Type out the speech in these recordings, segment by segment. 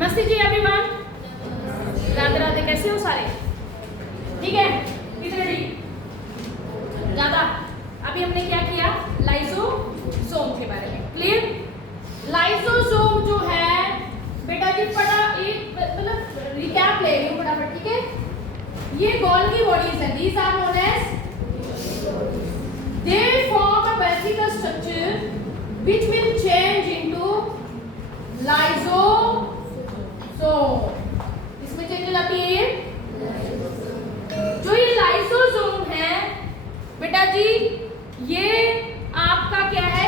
नमस्ते जी एवरीवन, राधे राधे। कैसे हो सारे? ठीक है, कितने जी ज्यादा? अभी हमने क्या किया? लाइसोसोम के बारे में क्लियर। लाइसोसोम जो है बेटा जी मतलब रिकैप ले रही हूँ फटाफट, ठीक है। ये गोल्गी बॉडीज है, these are known as, they form a vesicle structure which will change into lysosome। इसमें चेंज हो जाती है जो ये लाइसोसोम है बेटा जी, ये आपका क्या है?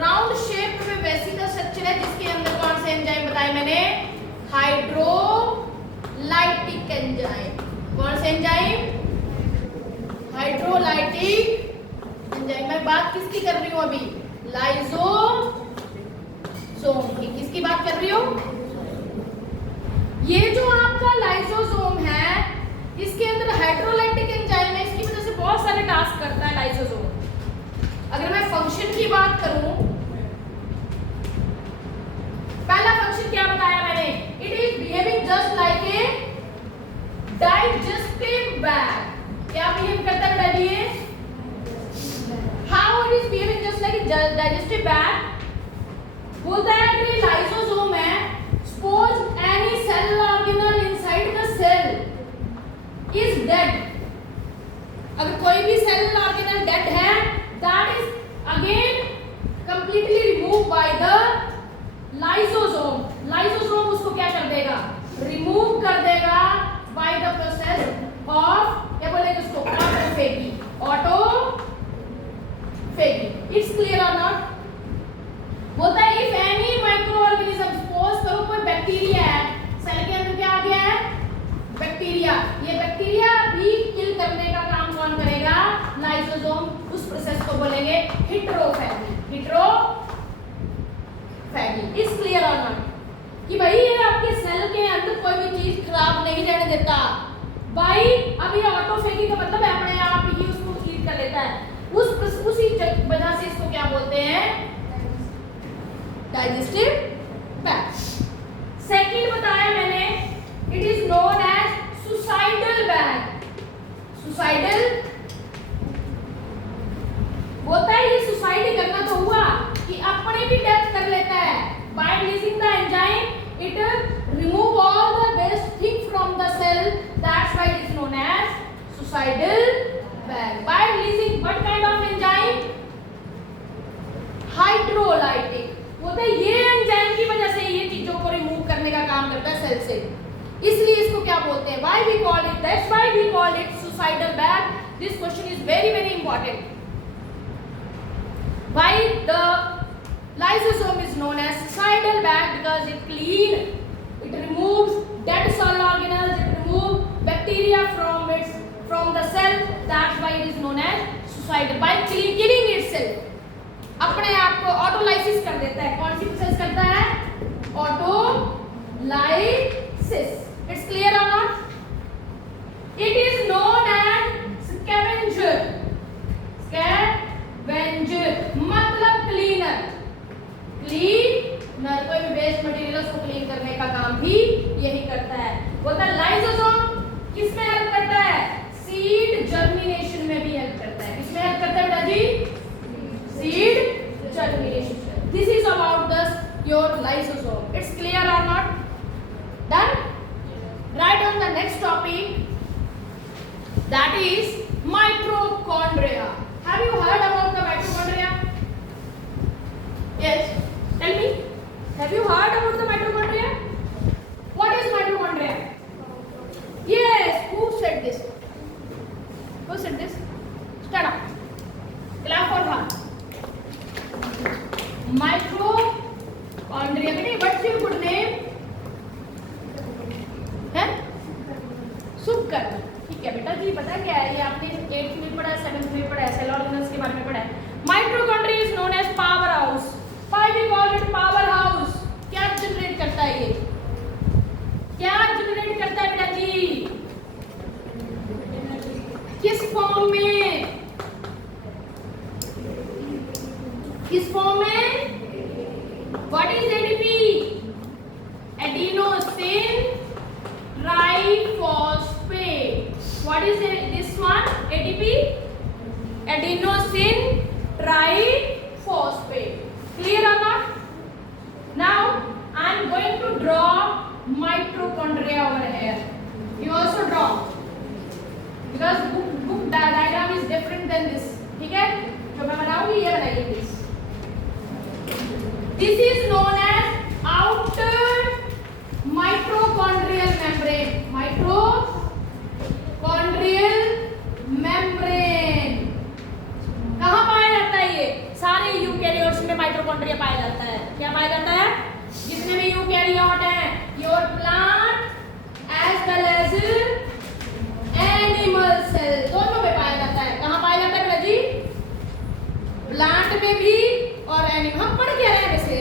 राउंड शेप में वेसिकल स्ट्रक्चर है जिसके अंदर कौन से एंजाइम बताए मैंने? Hydrolytic enzyme. कौन से एंजाइम? Hydrolytic enzyme. मैं बात किसकी कर रही हूँ अभी? लाइसोसोम की। किसकी बात कर रही हूँ? ये जो आपका लाइसोसोम है इसके अंदर हाइड्रोलाइटिक एंजाइम है, इसकी वजह से बहुत सारे टास्क करता है लाइसोसोम। अगर मैं फंक्शन की बात करूं, पहला फंक्शन क्या बताया मैंने? It is behaving just like a digestive bag. क्या बिहेव करता है बेटा जी? How it is behaving just like a digestive bag? बोलता है कि लाइसोसोम है, suppose any cell organelle inside the cell is dead. अगर कोई भी सेल ऑर्गेनल डेड है, that is again completely remove by the lysosome. Lysosome उसको क्या कर देगा? रिमूव कर देगा बाय द प्रोसेस ऑफ, क्या बोलेंगे उसको? ऑटोफेगी। ऑटोफेगी। इट्स क्लियर और नॉट? बोलता है if any micro organism, suppose करो कोई बैक्टीरिया है, सेल के अंदर क्या आ गया है? बैक्टीरिया। ये बैक्टीरिया भी किल करने का काम कौन करेगा? लाइसोसोम। उस प्रोसेस को बोलेंगे हेटेरोफेगी। हेटेरोफेगी। इज क्लियर और नॉट? कि भाई ये आपके सेल के अंदर कोई भी चीज खराब नहीं रहने देता भाई। अब ये ऑटोफेगी का मतलब है अपने आप ही उसको हीट कर लेता है। उसी वजह से इसको क्या बोलते हैं? Digestive bag. सेकंड बताया मैंने, it is known as suicidal bag. Suicidal बोलता है ये सुसाइड करना तो हुआ कि अपने भी डेथ कर लेता है। By releasing the enzyme it remove all the waste thing from the cell, that's why it is known as suicidal bag. By releasing what kind of enzyme? Hydrolytic. बोलते हैं ये एंजाइम की वजह से ये चीजों को रिमूव करने का काम करता है सेल से, इसलिए इसको क्या बोलते हैं? Why we call it, that's why we call it suicidal bag. This question is very very important. Why the lysosome is known as suicidal bag? because it clean, it removes dead cell organelles, it removes bacteria from the cell, that's why it is known as suicidal. By killing itself, अपने आप को autolysis कर देता है। कौन सी process करता है? Autolysis. It's clear और not? It is known as scavenger. Scavenger मतलब क्लीनर। क्लीनर, कोई भी वेस्ट मटेरियल उसको क्लीन करने का काम भी यही करता है। बोलता है लाइसोसोम किसमें हेल्प करता है? सीड जर्मिनेशन में भी हेल्प करता है। किसमें हेल्प करता है बेटा जी? Seed germination. This is about your lysosome. It's clear or not? Done? Right on the next topic, that is mitochondria. Have you heard about the mitochondria? Yes. Tell me. Have you heard about the mitochondria? What is mitochondria? Yes. Who said this? Who said this? Stand up. Clap for her. Mitochondria. बेटे what's your good name? है? शुक्र। ठीक है बेटा जी, पता क्या है? ये आपने 8th में पढ़ा है, 7th में पढ़ा है, सेल ऑर्गेनल्स के बारे में पढ़ा है। Mitochondria is known as power house. Why we call it power house? क्या जनरेट करता है ये? क्या जनरेट करता है बेटा जी? किस फॉर्म में? किस फॉर्म में? What is ADP? Adenine What is this one? ATP? Adenosine triphosphate. Clear or not? Now I am going to draw mitochondria over here. You also draw because book diagram is different than this. ठीक है? जो मैं बनाऊंगी ये बनाइए please. This is known as outer mitochondrial membrane. Mitochondrial membrane. कहाँ पाया जाता है ये? सारे यूकेरियोट्स में माइटोकॉन्ड्रिया पाया जाता है. क्या पाया जाता है? जितने भी यूकेरियोट हैं, your plant as well as animal cell दोनों में पाया जाता है. कहाँ पाया जाता है बेटा जी? प्लांट में भी और एनिमल. हम पढ़ क्या रहे हैं वैसे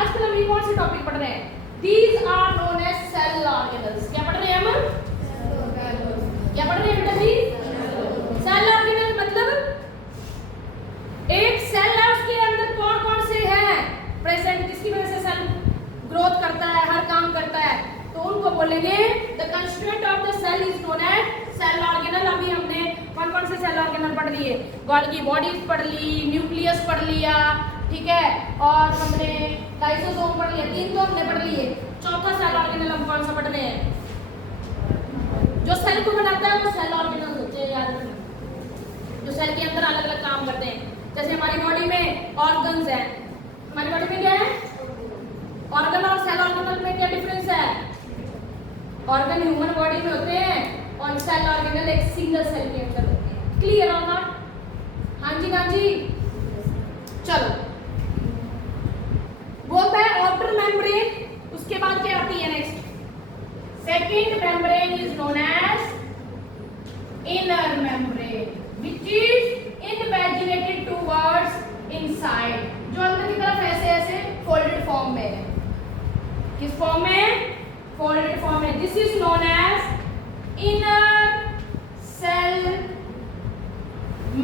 आजकल हम ये कौन से टॉपिक पढ़ रहे हैं? These are known as cell organelles. क्या पढ़ रहे हैं हम? क्या पढ़ रहे हैं बेटा जी? सेल ऑर्गेनल मतलब एक सेल है, उसके अंदर कौन कौन से हैं प्रेजेंट, जिसकी वजह से सेल ग्रोथ करता है, हर काम करता है, तो उनको बोलेंगे the constituent of the cell is known as cell organelle. अभी हमने कौन कौन से सेल ऑर्गेनल पढ़ लिए? गोल्गी बॉडीज पढ़ ली, न्यूक्लियस पढ़ लिया, ठीक है, और हमने लाइसोसोम पढ़ लिया. 3 तो हमने पढ़ लिए. चौथा सेल ऑर्गेनल हम कौन सा पढ़ रहे हैं? जो सेल को बनाता है वो सेल ऑर्गेनल होते हैं, याद रखना. जो सेल के अंदर अलग अलग काम करते हैं. जैसे हमारी बॉडी में ऑर्गन्स हैं. हमारी बॉडी में क्या है? ऑर्गन और सेल ऑर्गेनल में क्या डिफरेंस है? ऑर्गन ह्यूमन बॉडी में होते हैं और सेल ऑर्गेनल एक सिंगल सेल के अंदर होते हैं. क्लियर हो ना? हाँ जी हाँ जी. चलो, बोलता है आउटर मेम्ब्रेन. उसके बाद क्या आती है next? Second membrane is known as inner membrane which is invaginated towards inside. जो अंदर की तरफ ऐसे ऐसे फोल्डेड फॉर्म में है. किस फॉर्म में? फोल्डेड फॉर्म में. This is known as inner cell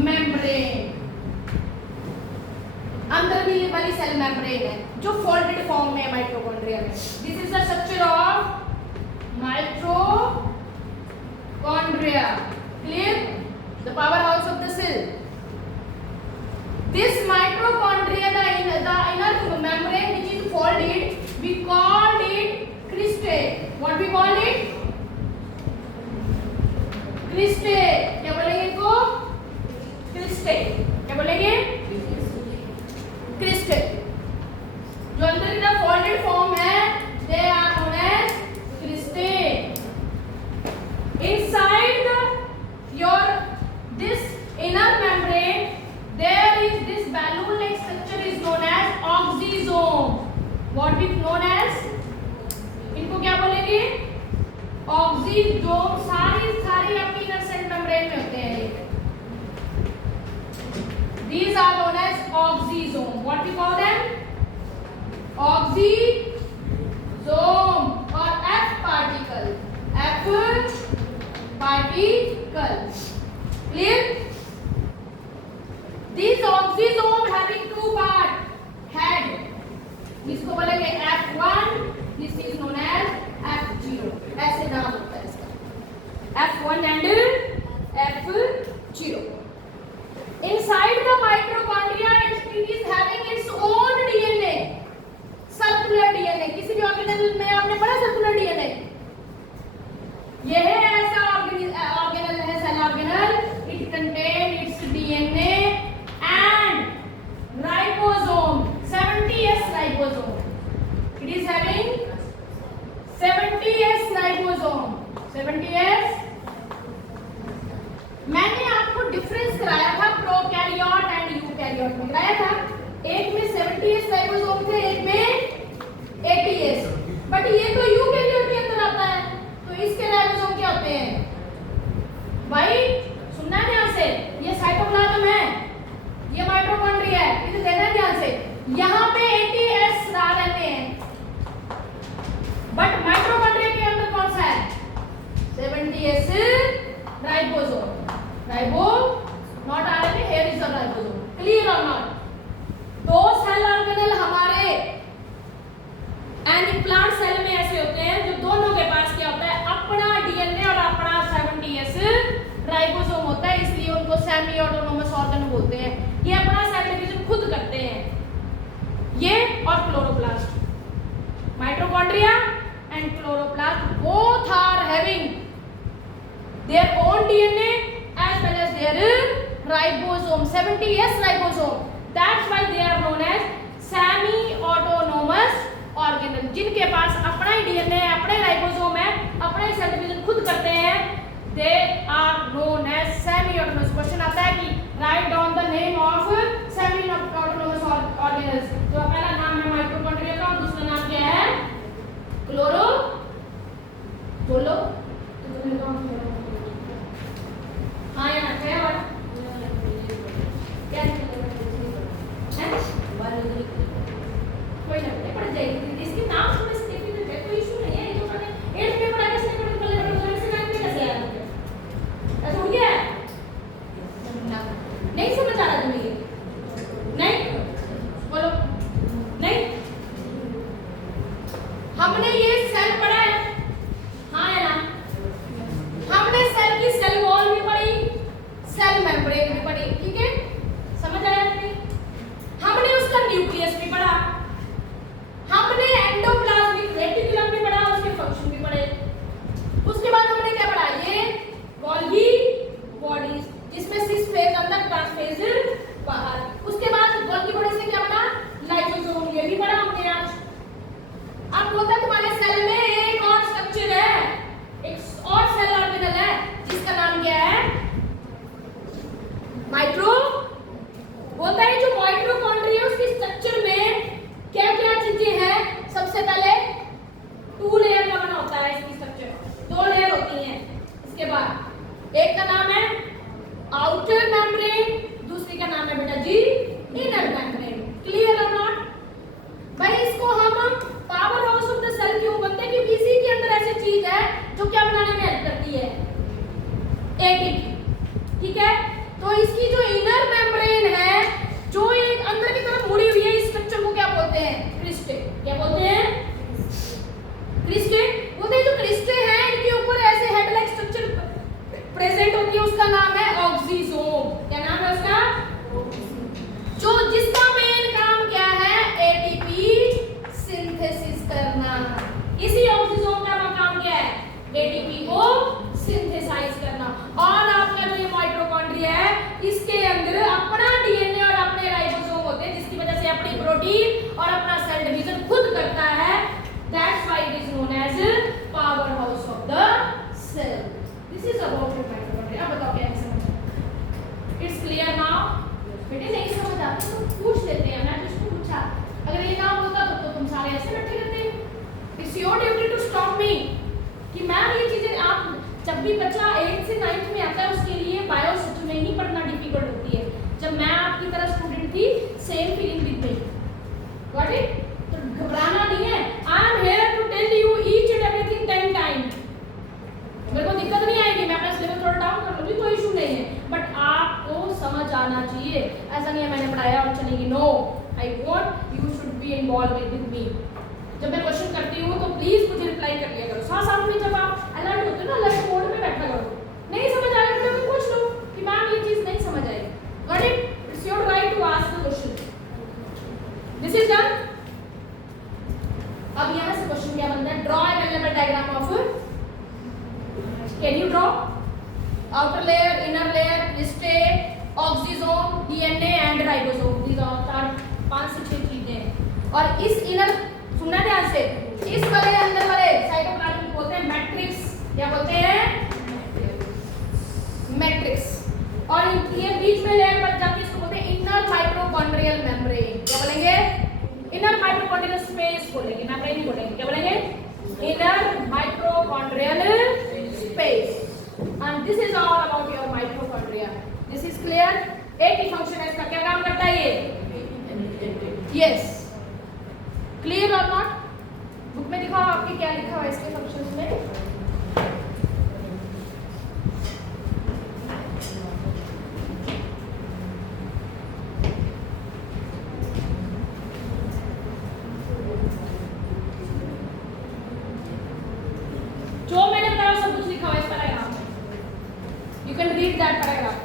membrane. अंदर भी वाली सेल मेम्ब्रेन है जो फोल्डेड फॉर्म में है माइटोकॉन्ड्रिया में. This is the structure of mitochondria. Clear? The power house of the cell. This mitochondria, the inner membrane which is folded, we called it cristae. What we called it? Cristae. क्या बोलेंगे इनको? Cristae. क्या बोलेंगे? Cristae. जो अंदर की तरफ folded form है, they are known as cristae. Inside your this inner membrane, there is this balloon-like structure is known as oxysome. What we known as? इनको क्या बोलेंगे? Oxysome. सारी आपकी inner cell membrane में होते हैं ये. These are known as oxysome. What we call them? Oxysome or F particle. F particle. Clear? These oxysome having 2 parts. Head. इसको बोलेंगे F1. This is known as F0. ऐसे नाम होता है इसका. F1 and F0. Inside the mitochondria, it is having its own DNA. Circular DNA. किसी भी organelle में आपने पढ़ा सर्कुलर DNA? यह है ऐसा ऑर्गेनल है cell organelle. It contain its DNA and ribosome. 70S ribosome. It is having 70S ribosome. 70S. मैंने आपको डिफरेंस कराया था प्रोकैरियोट एंड यूकैरियोट में. कराया था. एक में 70S राइबोसोम थे, एक में 80S. बट ये तो यूकैरियोट के अंदर आता है, तो इसके राइबोसोम क्या होते हैं भाई? सुनना है ध्यान से. ये साइटोप्लाज्म है, ये माइटोकॉन्ड्रिया है. इसे देखना है ध्यान से. यहाँ पे 80S आरएनए है, बट माइटोकॉन्ड्रिया के अंदर कौन सा है? 70S ribosome. Ribo not RNA. Here is the ribosome. Clear और नॉट? दो सेल ऑर्गेनल हमारे एंड प्लांट सेल में ऐसे होते हैं जो दोनों के पास क्या होता है? अपना डीएनए और अपना 70S राइबोसोम होता है, इसलिए उनको सेमी ऑटोनोमस ऑर्गन बोलते हैं। ये अपना सेल डिवीजन खुद करते हैं, ये और chloroplast. Mitochondria and chloroplast both are having their own DNA as well as their ribosome, 70s ribosome. That's why they are known as semi-autonomous organism. जिनके पास अपना ही डीएनए है, अपने राइबोसोम है, अपने सेल डिवीजन खुद करते हैं, they are known as semi-autonomous. Question आता है कि write down the name of semi-autonomous organisms. तो पहला नाम है माइटोकॉन्ड्रिया का, दूसरा नाम क्या है? क्लोरो, बोलो हाँ या ना, क्या और क्या है? कोई ना पढ़ जाएगी, इसके नाम तो मैं स्टेपी में है, कोई इशू नहीं है। ये तो मैंने 8th में पढ़ा, किसने पढ़ा पहले पढ़ा, से नाम कैसे याद हो गया? ऐसा हो गया नहीं समझ आ रहा तुम्हें? ये नहीं बोलो नहीं, हमने ये सेल पढ़ा है हाँ या ना? हमने सेल की सेल वॉल भी पढ़ी, सेल मेम्ब्रेन भी पढ़ी, ठीक है, समझ आया नहीं? हमने उसका न्यूक्लियस भी पढ़ा, हमने एंडोप्लाज्मिक रेटिकुलम भी पढ़ा, उसके फंक्शन भी पढ़े। उसके बाद हमने क्या पढ़ा? ये गोल्गी बॉडीज, जिसमें 6 फेज अंदर, ट्रांसफेज बाहर। उसके बाद गोल्गी बॉडी से क्या बना? लाइसोसोम, ये भी पढ़ा हमने आज। अब बोलता है तुम्हारे सेल में एक और स्ट्रक्चर है, एक और सेल ऑर्गेनल है, जिसका नाम क्या है? माइक्रो। बोलता है जो माइटोकॉन्ड्रिया है उसकी स्ट्रक्चर में क्या क्या चीजें हैं? सबसे पहले 2 लेयर का बना होता है इसकी स्ट्रक्चर, 2 लेयर होती हैं। इसके बाद एक का नाम है आउटर मेम्ब्रेन, दूसरी का नाम है बेटा जी इनर मेम्ब्रेन। क्लियर और नॉट? भाई इसको हम power house of the cell क्यों बोलते हैं? क्योंकि इसी के अंदर ऐसी चीज है जो क्या बनाने में हेल्प करती है? एटीपी, ठीक है। तो इसकी जो इनर मेम्ब्रेन है, जो एक अंदर की तरफ मुड़ी हुई है, इस स्ट्रक्चर को क्या बोलते हैं? क्रिस्टे। क्या बोलते हैं? क्रिस्टे। बोलते हैं जो क्रिस्टे हैं, इनके ऊपर ऐसे हेड लाइक स्ट्रक्चर प्रेजेंट होती है, उसका नाम है ऑक्सीजोम। क्या नाम है उसका? जो जिसका मेन काम क्या है? एटीपी सिंथेसिस करना। इसी ऑक्सीजोम का काम क्या है? एटीपी को सिंथेसाइज करना। और आपका जो ये माइटोकॉन्ड्रिया है, इसके अंदर अपना डीएनए और अपने राइबोसोम होते हैं, जिसकी वजह से अपनी प्रोटीन और अपना सेल डिवीजन खुद करता है। That's why it is known as power house of the cell. This is about your mitochondria. अब बताओ क्या समझ? It's clear now? बेटे नहीं समझ आता तो पूछ लेते हैं, मैं तुझको पूछा, अगर ये काम होता तो तुम सारे ऐसे बैठे रहते। It's your duty to stop me कि मैम ये चीजें आप, जब भी बच्चा 8th से 9th में आता है उसके लिए बायो सच में ही पढ़ना डिफिकल्ट होती है। जब मैं आपकी तरह स्टूडेंट थी, same feeling with me, got it? तो घबराना नहीं है। I am here to tell you each and everything 10 times. मेरे को दिक्कत नहीं आएगी, मैं अपना सिलेबस थोड़ा डाउन कर लूंगी, कोई इशू नहीं है, बट आपको समझ आना चाहिए। ऐसा नहीं है मैंने पढ़ाया और चलेगी, no, I want you should be involve with me. जब मैं क्वेश्चन करती हूँ तो प्लीज मुझे रिप्लाई कर लिया करो। साथ में जब आप अलर्ट होते हो ना, अलर्ट मोड में बैठा करो। नहीं समझ आया तो मैं पूछ लो कि मैम ये चीज नहीं समझ आई, got it? It's your right to ask the question. This is done. अब यहाँ से क्वेश्चन क्या बनता है? Draw an element diagram of, can you draw? Outer layer, inner layer, cristae, oxysome, DNA and ribosome. These are 5 से 6 चीजें हैं। और इस इनर, सुनना ध्यान से, इस वाले अंदर वाले साइटोप्लाज्म बोलते हैं मैट्रिक्स। क्या बोलते हैं? मैट्रिक्स। और ये बीच में लेयर बच जाती है, इसको बोलते हैं इनर माइटोकॉन्ड्रियल मेम्ब्रेन। क्या बोलेंगे? इनर माइटोकॉन्ड्रियल स्पेस बोलेंगे, मेम्ब्रेन नहीं बोलेंगे। क्या बोलेंगे? Inner mitochondrial space. And this is all about your mitochondria. This is clear? एक ही फंक्शन है इसका, क्या काम करता है ये? यस, क्लियर और नॉट? बुक में दिखाओ आपके क्या लिखा हुआ है इसके फंक्शंस में। जो मैंने बताया सब कुछ लिखा हुआ है इस पैराग्राफ में। You can read that paragraph.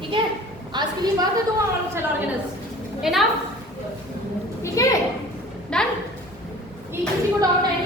ठीक है, आज के लिए बात है 2 cell organelles. Enough? ठीक है, डन? किसी को डाउट है?